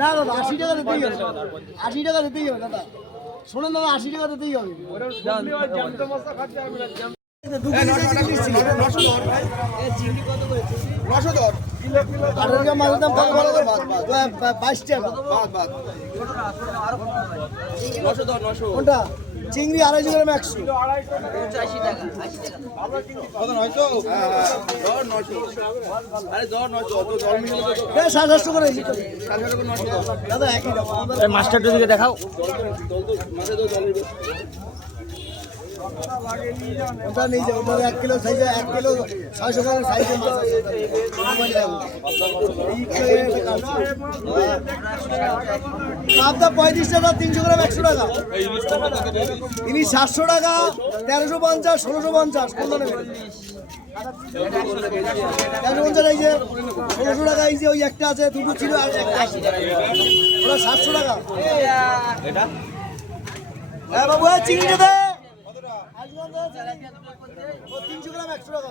না দাদা 80 টাকা দিতেই হবে, 80 টাকা দিতেই হবে দাদা। শোনেন দাদা, 80 টাকা দিতেই হবে। কোনটা চিংড়ি 250 গ্রাম 100 700 করে দাদা। একই মাস্টারটার দিকে দেখাও। ওটা নিয়ে যাও, ওটা 1 কিলো সাইজে, 1 কিলো 600 গ্রাম সাইজে মাছ আছে। পাবদা 35 টাকা, 300 গ্রাম 100 টাকা। ইলিশ 700 টাকা, 1350, 1650। কোনটা নেবেন? 1350 এই যে 1600 টাকা। এই যে ওই একটা আছে, দুটো ছিল আর একটা আছে, ওটা 700 টাকা। হ্যাঁ বাবু, চিংড়িটা দে। 300 গ্রাম 100 টাকা।